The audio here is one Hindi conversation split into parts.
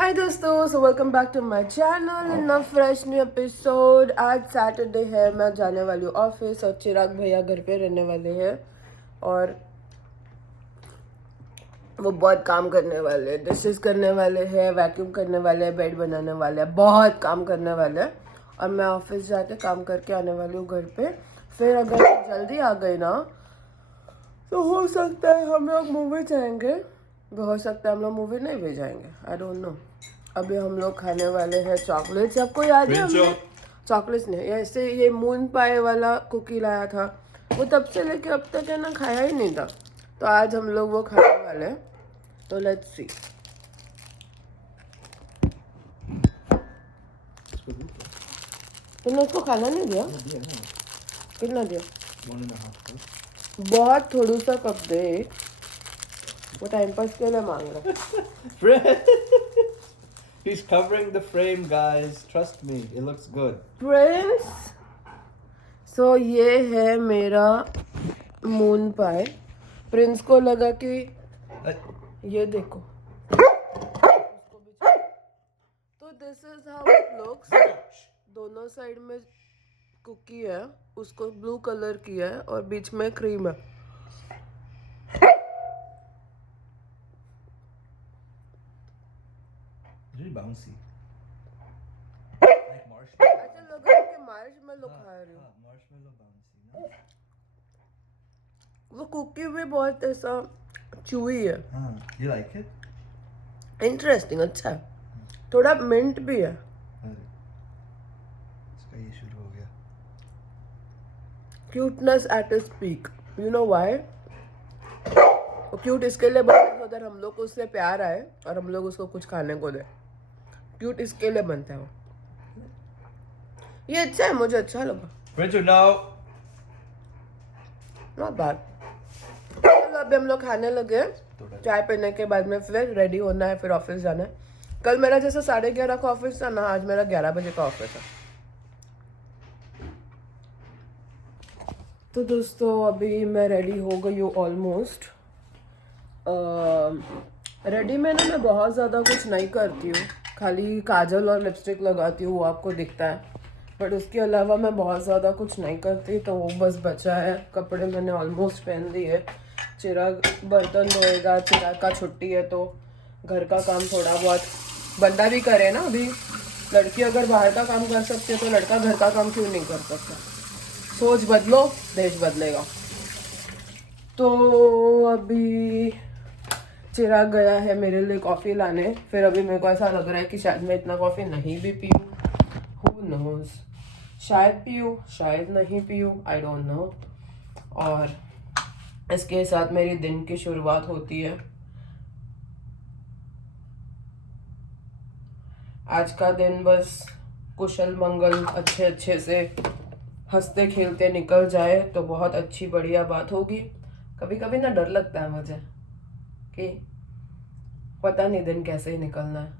हाय दोस्तों, so welcome back to my channel in a fresh new episode. आज सैटरडे है, मैं जाने वाली हूँ ऑफिस और चिराग भैया घर पे रहने वाले हैं और वो बहुत काम करने वाले हैं। डिशेस करने वाले हैं, वैक्यूम करने वाले हैं, बेड बनाने वाले हैं, बहुत काम करने वाले हैं। और मैं ऑफिस जाके काम करके आने वाली हूँ घर पे। फिर अगर जल्दी आ गई ना तो हो सकता है हम लोग मूवी जाएंगे, हो सकता है हम लोग मूवी नहीं भी जाएंगे, आई डोंट नो। अभी हम लोग खाने वाले हैं चॉकलेट्स। आपको याद है हमने चॉकलेट्स नहीं, ऐसे ये मून पाए वाला कुकी लाया था, वो तब से लेके अब तक है ना खाया ही नहीं था। तो आज हम लोग वो खाने वाले हैं, तो लेट्स सी। तुमने उसको खाना नहीं दिया? कितना दिया? 1.5 cup. बहुत थोड़ा सा कप दे, वो टाइम पास के लिए मांग रहा है। He's covering the frame, guys. Trust me, it looks good. Prince, so ये है मेरा मून पाए। प्रिंस को लगा कि ये देखो, तो this is how it looks. दोनों साइड में कुकी है, उसको ब्लू कलर किया है और बीच में क्रीम है। Really bouncy. Like marshmallow. ऐसा लग रहा है कि मार्शमेलो खा रही हूँ। Marshmallow bouncy, no? वो कुकी भी बहुत ऐसा चूई है। You like it? इंटरेस्टिंग, अच्छा है। थोड़ा मिंट भी है। इसका ये शुरू हो गया। Cuteness at its peak, you know why? वो क्यूट इसके लिए बनता है उधर हम लोग को उससे प्यार आए और हम लोग उसको कुछ खाने को दे। क्यूट इसके लिए बनता है वो। ये अच्छा है, मुझे अच्छा लगा। Printer now. Not bad. चलो अभी हम लोग खाने लगे। चाय पीने के बाद में फिर रेडी होना है, फिर ऑफिस जाना है। कल मेरा जैसे 11:30 का ऑफिस था ना, आज मेरा 11 बजे का ऑफिस है। तो दोस्तों अभी मैं रेडी हो गई हूँ ऑलमोस्ट। रेडी में ना मैं बहुत ज़्यादा कुछ नहीं करती हूँ, खाली काजल और लिपस्टिक लगाती हूँ, वो आपको दिखता है। बट उसके अलावा मैं बहुत ज़्यादा कुछ नहीं करती। तो वो बस बचा है, कपड़े मैंने ऑलमोस्ट पहन लिए। चिराग बर्तन धोएगा, चिराग का छुट्टी है तो घर का काम थोड़ा बहुत बंदा भी करे ना। अभी लड़की अगर बाहर का काम कर सकती है तो लड़का घर का काम क्यों नहीं कर सकता? सोच बदलो, देश बदलेगा। तो अभी चिराग गया है मेरे लिए कॉफ़ी लाने। फिर अभी मेरे को ऐसा लग रहा है कि शायद मैं इतना कॉफ़ी नहीं भी पीऊँ, हु नोज, शायद पीऊँ शायद नहीं पीऊँ, आई डोंट नो। और इसके साथ मेरी दिन की शुरुआत होती है। आज का दिन बस कुशल मंगल अच्छे अच्छे से हंसते खेलते निकल जाए तो बहुत अच्छी बढ़िया बात होगी। कभी कभी ना डर लगता है मुझे कि पता नहीं दिन कैसे ही निकलना है।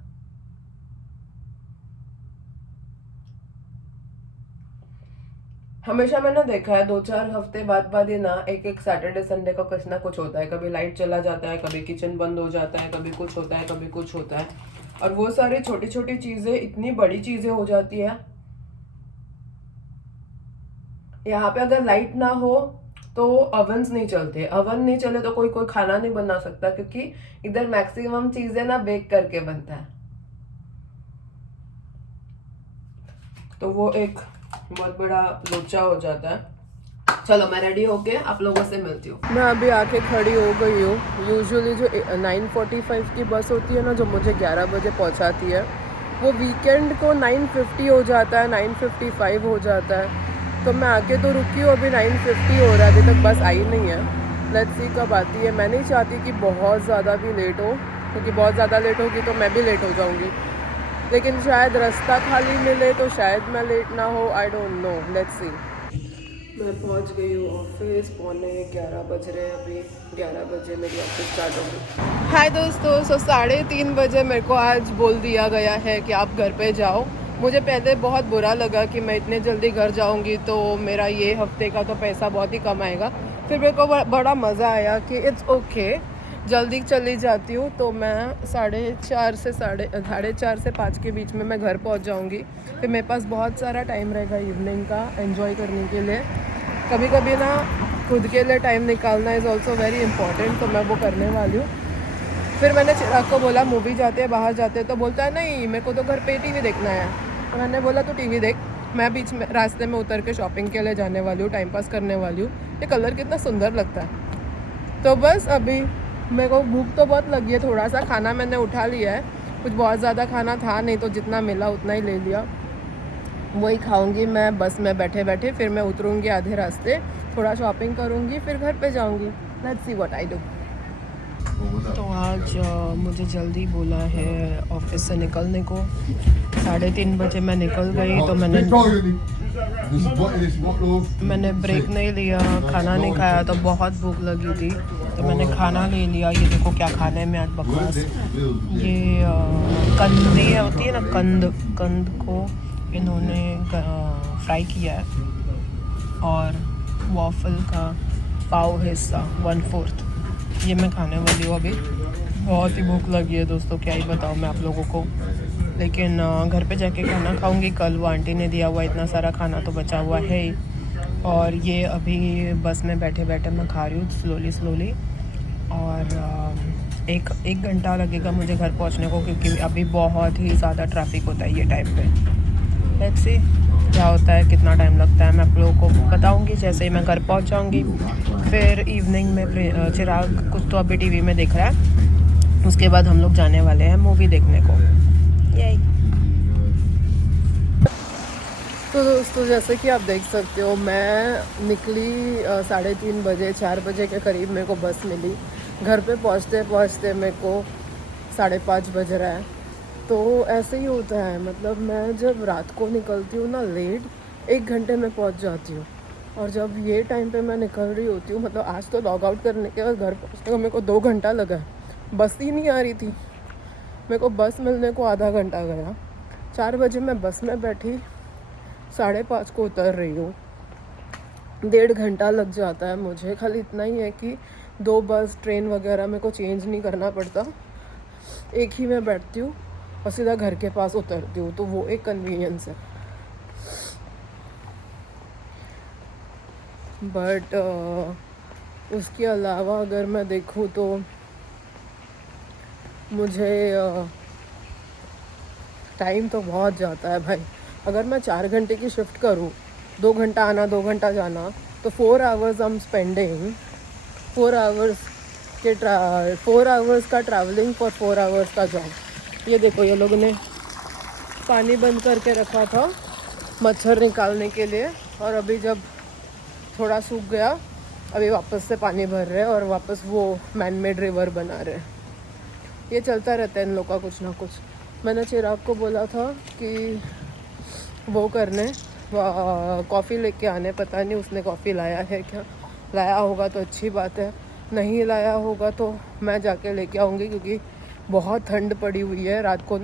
हमेशा मैंने देखा है 2-4 हफ्ते बाद ही ना एक सैटरडे संडे का कुछ ना कुछ होता है। कभी लाइट चला जाता है, कभी किचन बंद हो जाता है, कभी कुछ होता है, कभी कुछ होता है। और वो सारी छोटी छोटी चीजें इतनी बड़ी चीजें हो जाती है। यहाँ पे अगर लाइट ना हो तो ओवन्स नहीं चलते, ओवन नहीं चले तो कोई कोई खाना नहीं बना सकता, क्योंकि इधर मैक्सिमम चीजें ना बेक करके बनता है। तो वो एक बहुत बड़ा लोचा हो जाता है। चलो मैं रेडी होके आप लोगों से मिलती हूँ। मैं अभी आके खड़ी हो गई हूँ। यूजुअली जो 9:45 की बस होती है ना, जो मुझे 11 बजे पहुँचाती है, वो वीकेंड को 9:50 हो जाता है, 9:55 हो जाता है। तो मैं आके तो रुकी हूँ, अभी 9:50 हो रहा है, अभी तक बस आई नहीं है। लेट्स सी कब आती है। मैं नहीं चाहती कि बहुत ज़्यादा भी लेट हो, क्योंकि बहुत ज़्यादा लेट होगी तो मैं भी लेट हो जाऊँगी। लेकिन शायद रास्ता खाली मिले तो शायद मैं लेट ना हो, I don't know, let's see. मैं पहुंच गई हूँ ऑफिस, 11:15 बज रहे हैं अभी। 11 बजे मेरी ऑफिस स्टार्ट होगी। हाय दोस्तों, 3:30 बजे मेरे को आज बोल दिया गया है कि आप घर पे जाओ। मुझे पहले बहुत बुरा लगा कि मैं इतने जल्दी घर जाऊंगी तो मेरा ये हफ्ते का तो पैसा बहुत ही कम आएगा। फिर मेरे को बड़ा मज़ा आया कि इट्स ओके, जल्दी चली जाती हूँ तो मैं 4:30 से 5 के बीच में मैं घर पहुँच जाऊँगी। फिर मेरे पास बहुत सारा टाइम रहेगा इवनिंग का एंजॉय करने के लिए। कभी कभी ना खुद के लिए टाइम निकालना इज़ ऑल्सो वेरी इंपॉर्टेंट, तो मैं वो करने वाली हूँ। फिर मैंने चिराग को बोला मूवी जाते हैं, बाहर जाते हैं, तो बोलता है नहीं मेरे को तो घर पे टीवी देखना है। तो मैंने बोला तो टीवी देख, मैं बीच में रास्ते में उतर के शॉपिंग के लिए जाने वाली हूँ, टाइम पास करने वाली हूँ। ये कलर कितना सुंदर लगता है। तो बस अभी मेरे को भूख तो बहुत लगी है, थोड़ा सा खाना मैंने उठा लिया है, कुछ बहुत ज़्यादा खाना था नहीं, तो जितना मिला उतना ही ले लिया, वही खाऊंगी मैं बस में बैठे बैठे। फिर मैं उतरूँगी आधे रास्ते, थोड़ा शॉपिंग करूँगी, फिर घर पे जाऊँगी। Let's see what I do. तो आज मुझे जल्दी बोला है ऑफिस से निकलने को। 3:30 बजे मैं निकल गई, तो मैंने ब्रेक नहीं लिया, खाना नहीं खाया, तो बहुत भूख लगी थी तो मैंने खाना ले लिया। ये देखो क्या खाने में आज बकवास, ये कंदी होती है ना, कंद को इन्होंने फ्राई किया है और वॉफल का पाव हिस्सा 1/4 ये मैं खाने वाली हूँ अभी। बहुत ही भूख लगी है दोस्तों, क्या ही बताऊँ मैं आप लोगों को। लेकिन घर पे जाके खाना खाऊंगी। कल वो आंटी ने दिया हुआ इतना सारा खाना तो बचा हुआ है ही। और ये अभी बस में बैठे बैठे मैं खा रही हूँ स्लोली। और एक घंटा लगेगा मुझे घर पहुँचने को, क्योंकि अभी बहुत ही ज़्यादा ट्रैफिक होता है ये टाइम पे। लेट्स सी क्या होता है, कितना टाइम लगता है, मैं आप लोगों को बताऊंगी जैसे ही मैं घर पहुंच जाऊंगी। फिर इवनिंग में चिराग कुछ तो अभी टीवी में देख रहा है, उसके बाद हम लोग जाने वाले हैं मूवी देखने को। यही तो दोस्तों, जैसे कि आप देख सकते हो मैं निकली 3:30 बजे, 4 बजे के करीब मेरे को बस मिली। घर पे पहुंचते पहुंचते मेरे को 5:30 बज रहा है। तो ऐसे ही होता है, मतलब मैं जब रात को निकलती हूँ ना लेट, 1 घंटे में पहुँच जाती हूँ। और जब ये टाइम पे मैं निकल रही होती हूँ, मतलब आज तो लॉग आउट करने के बाद घर पहुँचने को मेरे को 2 घंटा लगा है। बस ही नहीं आ रही थी, मेरे को बस मिलने को आधा घंटा गया। 4 बजे मैं बस में बैठी, 5:30 को उतर रही हूँ, 1.5 घंटा लग जाता है मुझे। खाली इतना ही है कि 2 बस ट्रेन वगैरह मेरे को चेंज नहीं करना पड़ता, एक ही में बैठती हूँ और सीधा घर के पास उतरती हूँ, तो वो एक कन्वीनियंस है। बट उसके अलावा अगर मैं देखूँ तो मुझे टाइम तो बहुत जाता है भाई। अगर मैं 4 घंटे की शिफ्ट करूँ, 2 घंटा आना 2 घंटा जाना, तो 4 hours I am spending, 4 hours का ट्रैवलिंग फॉर 4 आवर्स का जॉब। ये देखो ये लोगों ने पानी बंद करके रखा था मच्छर निकालने के लिए, और अभी जब थोड़ा सूख गया अभी वापस से पानी भर रहे हैं और वापस वो मैन मेड रिवर बना रहे हैं। ये चलता रहता है इन लोग का कुछ ना कुछ। मैंने चिराग को बोला था कि वो करने कॉफ़ी लेके आने, पता नहीं उसने कॉफ़ी लाया है क्या। लाया होगा तो अच्छी बात है, नहीं लाया होगा तो मैं जाके लेके आऊँगी, क्योंकि बहुत ठंड पड़ी हुई है। रात को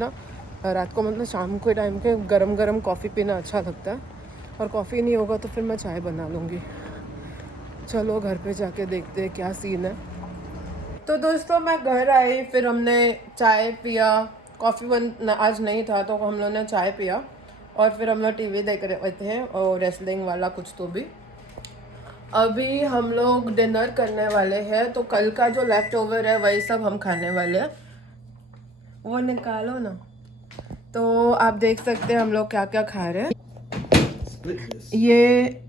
मतलब शाम के टाइम के गरम गरम कॉफ़ी पीना अच्छा लगता है, और कॉफ़ी नहीं होगा तो फिर मैं चाय बना लूँगी। चलो घर पे जाके देखते हैं क्या सीन है। तो दोस्तों मैं घर आई, फिर हमने चाय पिया, कॉफ़ी आज नहीं था तो हम लोगों ने चाय पिया, और फिर हम लोग टीवी देख रहे थे और रेसलिंग वाला कुछ तो भी। अभी हम लोग डिनर करने वाले हैं, तो कल का जो लेफ्ट ओवर है वही सब हम खाने वाले हैं। वो निकालो ना। तो आप देख सकते हैं हम लोग क्या क्या खा रहे हैं। ये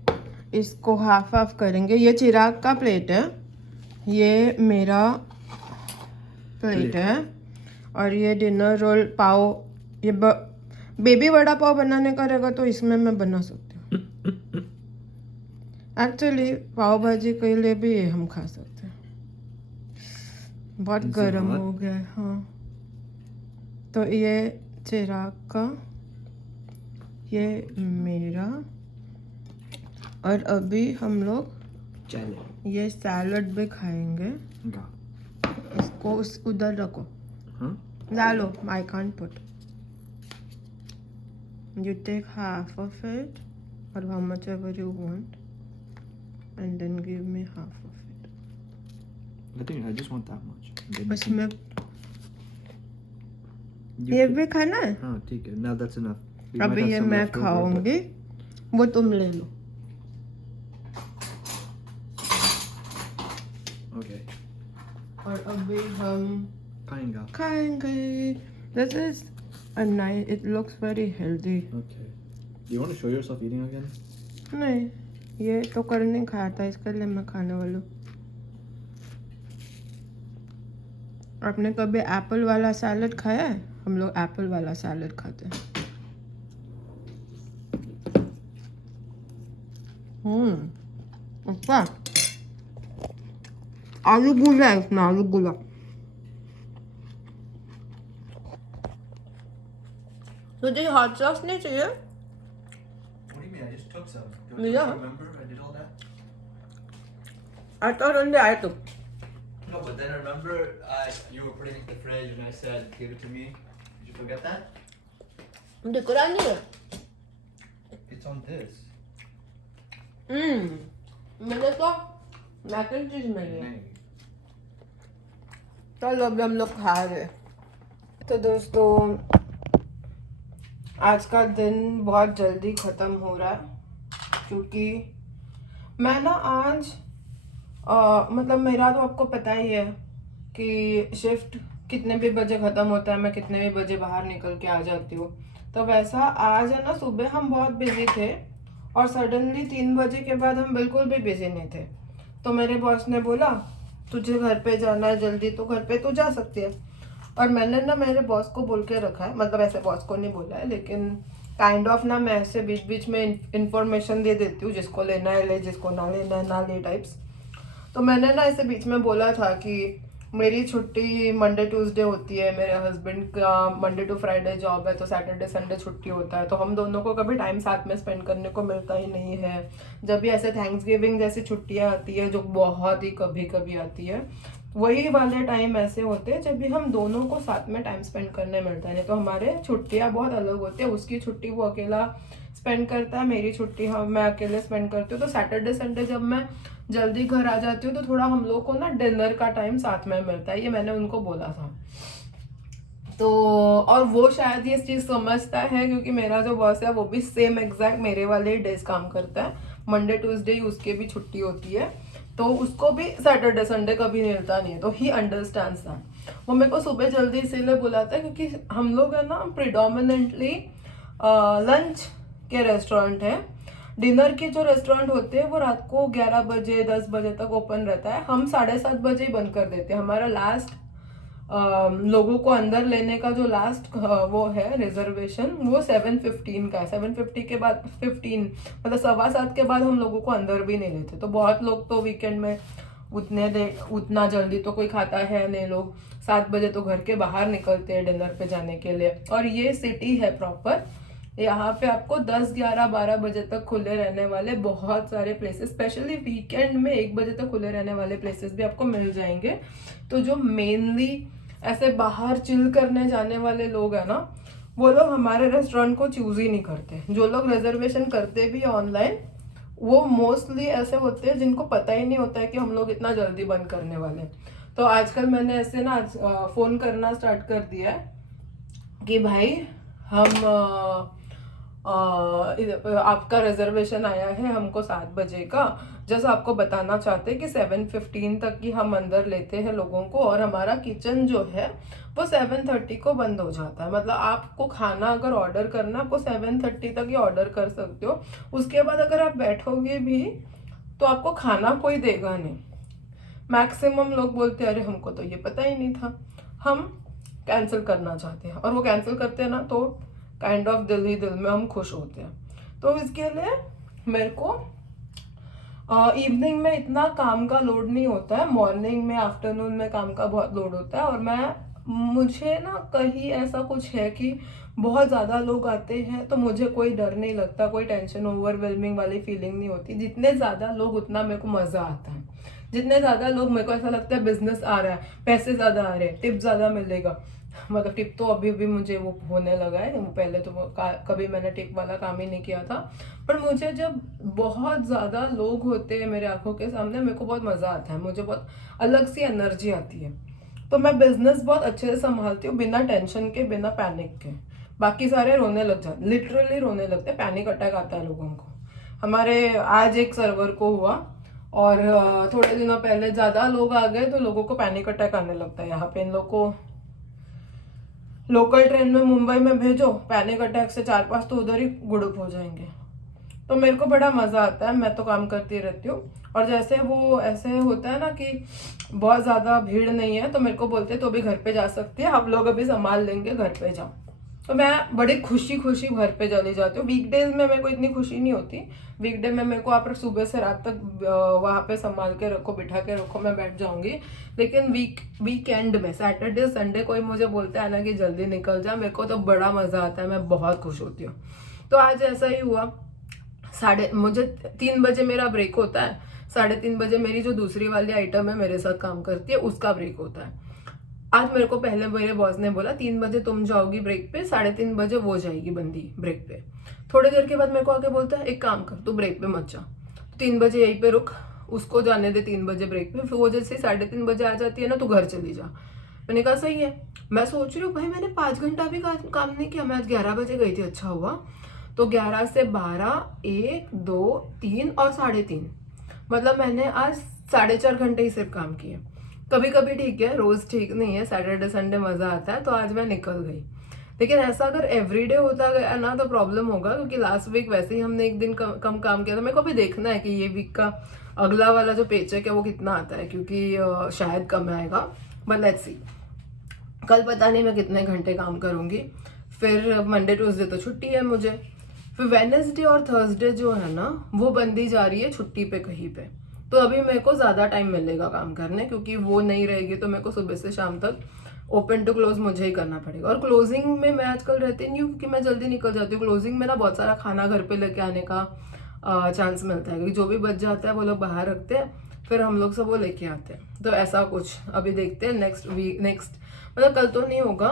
इसको हाफ करेंगे। ये चिराग का प्लेट है, ये मेरा प्लेट है, और ये डिनर रोल पाव, ये बेबी वड़ा पाव बनाने का रहेगा तो इसमें मैं बना सकती हूँ। एक्चुअली पाव भाजी के लिए भी ये हम खा सकते हैं। बहुत गर्म हो गया है। हाँ, तो ये चिराग का, ये मेरा, और अभी हम लोग ये सैलड भी खाएंगे। इसको उधर रखो, डालो, I can't put, you take half of it or how much ever you want and then give me half of it. I think I just want that much. Then you इसमें can- you ये can- भी खाना है? हाँ ठीक है. Now that's enough. We might अभी have ये some मैं left over, खाऊंगी, वो तुम ले लो. but- Okay. और अभी हम खाएंगे. खाएंगे. This is a nice. It looks very healthy. Okay. Do you want to show yourself eating again? नहीं, ये तो कर नहीं खाया था, इसके लिए मैं खाने वाली हूँ. आपने कभी एप्पल वाला सैलेड खाया है? हम लोग एप्पल वाला सैलेड खाते हैं. अच्छा. आलू गुला है इसमें, आलू गुला. तुझे हॉट सॉस नहीं चाहिए? What do you mean? I just took some. Yeah. remember I did all that? I thought only I took. No, but then I remember you were putting it in the fridge and I said, give it to me. Did you forget that? दिख रहा नहीं है. It's on this. मैंने तो मैकन चीज में लिया. नहीं. चलो अभी हम लोग खा रहे. तो दोस्तों आज का दिन बहुत जल्दी ख़त्म हो रहा है क्योंकि मैं ना आज मतलब मेरा तो आपको पता ही है कि शिफ्ट कितने भी बजे ख़त्म होता है, मैं कितने भी बजे बाहर निकल के आ जाती हूँ. तो वैसा आज है ना, सुबह हम बहुत बिजी थे और सडनली 3 बजे के बाद हम बिल्कुल भी बिजी नहीं थे. तो मेरे बॉस ने बोला तुझे घर पे जाना है जल्दी, तो घर पे तो जा सकती है. और मैंने ना मेरे बॉस को बोल के रखा है, मतलब ऐसे बॉस को नहीं बोला है, लेकिन काइंड ऑफ ना मैं ऐसे बीच बीच में इंफॉर्मेशन दे देती हूँ, जिसको लेना है ले, जिसको ना लेना है ना ले टाइप्स. तो मैंने ना ऐसे बीच में बोला था कि मेरी छुट्टी मंडे ट्यूसडे होती है, मेरे हस्बैंड का मंडे टू फ्राइडे जॉब है, तो सैटरडे संडे छुट्टी होता है, तो हम दोनों को कभी टाइम साथ में स्पेंड करने को मिलता ही नहीं है. जब भी ऐसे थैंक्सगिविंग जैसी छुट्टियां आती है जो बहुत ही कभी कभी आती है, वही वाले टाइम ऐसे होते हैं जब भी हम दोनों को साथ में टाइम स्पेंड करने मिलता है. नहीं तो हमारे छुट्टियां बहुत अलग होती है. उसकी छुट्टी वो अकेला स्पेंड करता है, मेरी छुट्टी मैं अकेले स्पेंड करती हूँ. तो सैटरडे संडे जब मैं जल्दी घर आ जाती हूँ तो थोड़ा हम लोग को ना डिनर का टाइम साथ में मिलता है. ये मैंने उनको बोला था. तो और वो शायद ये चीज़ समझता है क्योंकि मेरा जो बॉस है वो भी सेम एग्जैक्ट मेरे वाले डेज काम करता है. मंडे ट्यूसडे ही उसके भी छुट्टी होती है, तो उसको भी सैटरडे संडे कभी मिलता नहीं है. तो ही अंडरस्टैंड्स दैट. वो मेरे को सुबह जल्दी इसीलिए बुलाता है क्योंकि हम लोग है ना प्रिडोमिनेंटली लंच के रेस्टोरेंट है. डिनर के जो रेस्टोरेंट होते हैं वो रात को 11 बजे 10 बजे तक ओपन रहता है. हम 7:30 बजे ही बंद कर देते हैं. हमारा लास्ट लोगों को अंदर लेने का जो लास्ट वो है रिजर्वेशन, वो 7:15 का है. 7:50 के बाद 15 मतलब 7:15 के बाद हम लोगों को अंदर भी नहीं लेते. तो बहुत लोग तो वीकेंड में उतना जल्दी तो कोई खाता है नहीं. लोग 7 बजे तो घर के बाहर निकलते हैं डिनर पे जाने के लिए. और ये सिटी है प्रॉपर, यहाँ पे आपको 10, 11, 12 बजे तक खुले रहने वाले बहुत सारे प्लेसेस, स्पेशली वीकेंड में 1 बजे तक खुले रहने वाले प्लेसेस भी आपको मिल जाएंगे. तो जो मेनली ऐसे बाहर चिल करने जाने वाले लोग हैं ना, वो लोग हमारे रेस्टोरेंट को चूज ही नहीं करते. जो लोग रिजर्वेशन करते भी ऑनलाइन वो मोस्टली ऐसे होते हैं जिनको पता ही नहीं होता है कि हम लोग इतना जल्दी बंद करने वाले. तो आजकल मैंने ऐसे ना फ़ोन करना स्टार्ट कर दिया है कि भाई हम आपका रिजर्वेशन आया है हमको 7 बजे का. जैसा आपको बताना चाहते हैं कि 7:15 तक ही हम अंदर लेते हैं लोगों को, और हमारा किचन जो है वो 7:30 को बंद हो जाता है. मतलब आपको खाना अगर ऑर्डर करना, आपको 7:30 तक ही ऑर्डर कर सकते हो. उसके बाद अगर आप बैठोगे भी तो आपको खाना कोई देगा नहीं. मैक्सिमम लोग बोलते हैं अरे हमको तो ये पता ही नहीं था, हम कैंसिल करना चाहते हैं. और वो कैंसिल करते हैं ना तो काइंड ऑफ दिल ही दिल में हम खुश होते हैं. तो इसके लिए मेरे को इवनिंग में इतना काम का लोड नहीं होता है. मॉर्निंग में आफ्टरनून में काम का बहुत लोड होता है. और मुझे ना कहीं ऐसा कुछ है कि बहुत ज़्यादा लोग आते हैं तो मुझे कोई डर नहीं लगता, कोई टेंशन ओवरवेलमिंग वाली फीलिंग नहीं होती. जितने ज़्यादा लोग उतना मेरे को मज़ा आता है. जितने ज़्यादा लोग मेरे को ऐसा लगता है बिजनेस आ रहा है, पैसे ज़्यादा आ रहे हैं, टिप ज़्यादा मिलेगा. मतलब टिप तो अभी भी मुझे वो होने लगा है, वो पहले तो कभी मैंने टिप वाला काम ही नहीं किया था। पर मुझे जब बहुत ज़्यादा लोग होते हैं मेरे आंखों के सामने, मेरे को बहुत मज़ा आता है, मुझे बहुत अलग सी एनर्जी आती है। तो मैं बिजनेस बहुत अच्छे से संभालती हूँ, बिना टेंशन के, बिना पैनिक के। बाकी सारे रोने लग जाते, लिटरली रोने लगते, पैनिक अटैक आता है लोगों को। हमारे आज एक सर्वर को हुआ और थोड़े दिनों पहले ज़्यादा लोग आ गए तो लोगों को पैनिक अटैक आने लगता है। यहाँ पे इन लोग को लोकल ट्रेन में मुंबई में भेजो, पैनिक अटैक से 4-5 तो उधर ही गुड़ुप हो जाएंगे। तो मेरे को बड़ा मज़ा आता है, मैं तो काम करती रहती हूँ। और जैसे वो ऐसे होता है ना कि बहुत ज़्यादा भीड़ नहीं है तो मेरे को बोलते तो भी घर पे जा सकती है, हम लोग अभी संभाल लेंगे, घर पे जाओ। तो मैं बड़ी खुशी खुशी घर पे चली जाती हूँ। वीकडेज में मेरे को इतनी खुशी नहीं होती, वीकडे में मेरे को आप सुबह से रात तक वहाँ पे संभाल के रखो, बिठा के रखो, मैं बैठ जाऊंगी। लेकिन वीकेंड में सैटरडे संडे कोई मुझे बोलता है ना कि जल्दी निकल जा, मेरे को तो बड़ा मज़ा आता है, मैं बहुत खुश होती हूँ। तो आज ऐसा ही हुआ, मुझे 3 बजे मेरा ब्रेक होता है, 3:30 बजे मेरी जो दूसरी वाली आइटम है मेरे साथ काम करती है उसका ब्रेक होता है। आज मेरे को पहले मेरे बॉस ने बोला 3 बजे तुम जाओगी ब्रेक पे, 3:30 बजे वो जाएगी बंदी ब्रेक पे। थोड़ी देर के बाद मेरे को आके बोलता है एक काम कर, तू ब्रेक पे मत जा, 3 बजे यहीं पे रुक, उसको जाने दे 3 बजे ब्रेक पे, फिर वो जैसे 3:30 बजे आ जाती है ना, तू घर चली जा। मैंने कहा सही है। मैं सोच रही हूँ भाई मैंने 5 घंटा भी काम नहीं किया, मैं आज 11 बजे गई थी, अच्छा हुआ। तो 11 से 12, 1, 2, 3 और 3:30, मतलब मैंने आज 4.5 घंटे ही सिर्फ काम किए। कभी कभी ठीक है, रोज ठीक नहीं है, सैटरडे संडे मजा आता है, तो आज मैं निकल गई। लेकिन ऐसा अगर एवरीडे होता गया ना तो प्रॉब्लम होगा, क्योंकि लास्ट वीक वैसे ही हमने एक दिन कम काम किया था। मेरे को भी देखना है कि ये वीक का अगला वाला जो पेचेक है वो कितना आता है, क्योंकि शायद कम आएगा, बट लेट्स सी। कल पता नहीं मैं कितने घंटे काम करूंगी। फिर मंडे ट्यूसडे तो छुट्टी है मुझे, फिर वेडनेसडे और थर्सडे जो है ना वो बंदी जा रही है छुट्टी पे कहीं पे। तो अभी मेरे को ज़्यादा टाइम मिलेगा काम करने, क्योंकि वो नहीं रहेगी तो मेरे को सुबह से शाम तक ओपन टू क्लोज मुझे ही करना पड़ेगा। और क्लोजिंग में मैं आजकल रहती नहीं हूँ, क्योंकि मैं जल्दी निकल जाती हूँ। क्लोजिंग में ना बहुत सारा खाना घर पे लेके आने का चांस मिलता है, क्योंकि जो भी बच जाता है वो लोग बाहर रखते हैं, फिर हम लोग सब वो लेके आते हैं। तो ऐसा कुछ अभी देखते हैं नेक्स्ट मतलब कल तो नहीं होगा,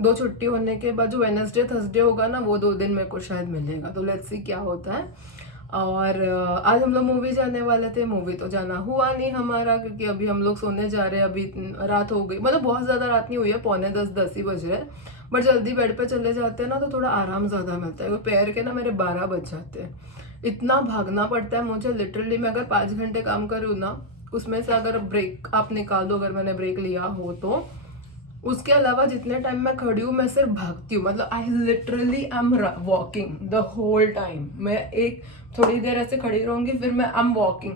2 छुट्टी होने के बाद जो वेडनेसडे थर्सडे होगा ना वो 2 दिन मेरे को शायद मिलेगा। तो लेट्स सी क्या होता है। और आज हम लोग मूवी जाने वाले थे, मूवी तो जाना हुआ नहीं हमारा, क्योंकि अभी हम लोग सोने जा रहे हैं। अभी रात हो गई, मतलब बहुत ज़्यादा रात नहीं हुई है, 9:45-10 ही बज रहे हैं। बट जल्दी बेड पे चले जाते हैं ना तो थोड़ा आराम ज़्यादा मिलता है। वो पैर के ना मेरे 12 बज जाते हैं, इतना भागना पड़ता है मुझे लिटरली। मैं अगर 5 घंटे काम करूँ ना, उसमें से अगर ब्रेक आप निकाल दो, अगर मैंने ब्रेक लिया हो तो उसके अलावा जितने टाइम मैं खड़ी हूँ मैं सिर्फ भागती हूँ। मतलब I literally I am walking the whole time. मैं एक थोड़ी देर ऐसे खड़ी रहूंगी, फिर मैं आई एम वॉकिंग।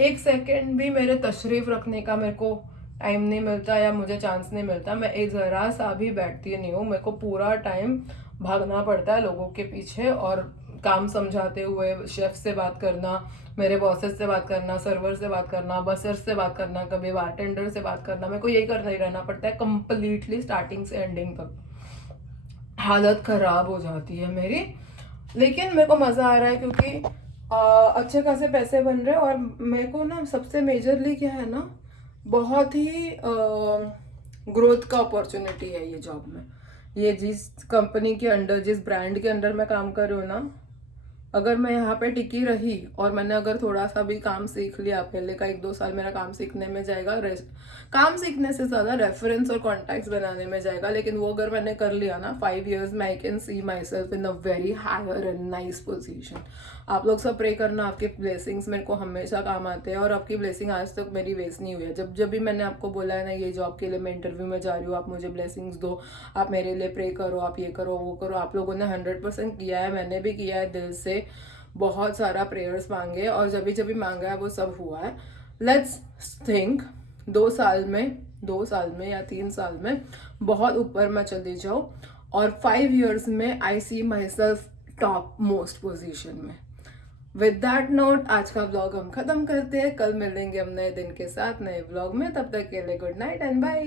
1 सेकेंड भी मेरे तशरीफ रखने का मेरे को टाइम नहीं मिलता या मुझे चांस नहीं मिलता। मैं एक ज़रा सा भी बैठती नहीं हूँ, मेरे को पूरा टाइम भागना पड़ता है लोगों के पीछे, और काम समझाते हुए शेफ से बात करना, मेरे बॉसेस से बात करना, सर्वर से बात करना, बसर से बात करना, कभी बारटेंडर से बात करना। मेरे को यही करना ही रहना पड़ता है कंप्लीटली, स्टार्टिंग से एंडिंग तक। हालत खराब हो जाती है मेरी, लेकिन मेरे को मज़ा आ रहा है क्योंकि अच्छे खासे पैसे बन रहे हैं। और मेरे को ना सबसे मेजरली क्या है ना, बहुत ही ग्रोथ का अपॉर्चुनिटी है ये जॉब में। ये जिस कंपनी के अंडर, जिस ब्रांड के अंडर मैं काम कर रही हूँ ना, अगर मैं यहाँ पे टिकी रही और मैंने अगर थोड़ा सा भी काम सीख लिया, पहले का 1-2 साल मेरा काम सीखने में जाएगा, काम सीखने से ज़्यादा रेफरेंस और कॉन्टैक्ट्स बनाने में जाएगा। लेकिन वो अगर मैंने कर लिया ना 5 years में, I can see my self in a very higher and nice position. आप लोग सब प्रे करना, आपके ब्लेसिंग्स मेरे को हमेशा काम आते हैं, और आपकी ब्लेसिंग आज तक मेरी वेस्ट नहीं हुई है। जब भी मैंने आपको बोला है ना ये जॉब के लिए मैं इंटरव्यू में जा रही हूँ, आप मुझे ब्लेसिंग्स दो, आप मेरे लिए प्रे करो, आप ये करो वो करो, आप लोगों ने 100% किया है, मैंने भी किया है दिल से। बहुत सारा प्रेयर्स मांगे और जब भी मांगा है वो सब हुआ है। लेट्स थिंक 2 साल में या 3 साल में बहुत ऊपर मैं चली जाऊँ, और 5 years में I see my self top most position में। विद दैट नोट आज का ब्लॉग हम खत्म करते हैं। कल मिलेंगे हम नए दिन के साथ नए ब्लॉग में, तब तक के लिए गुड नाइट एंड बाय।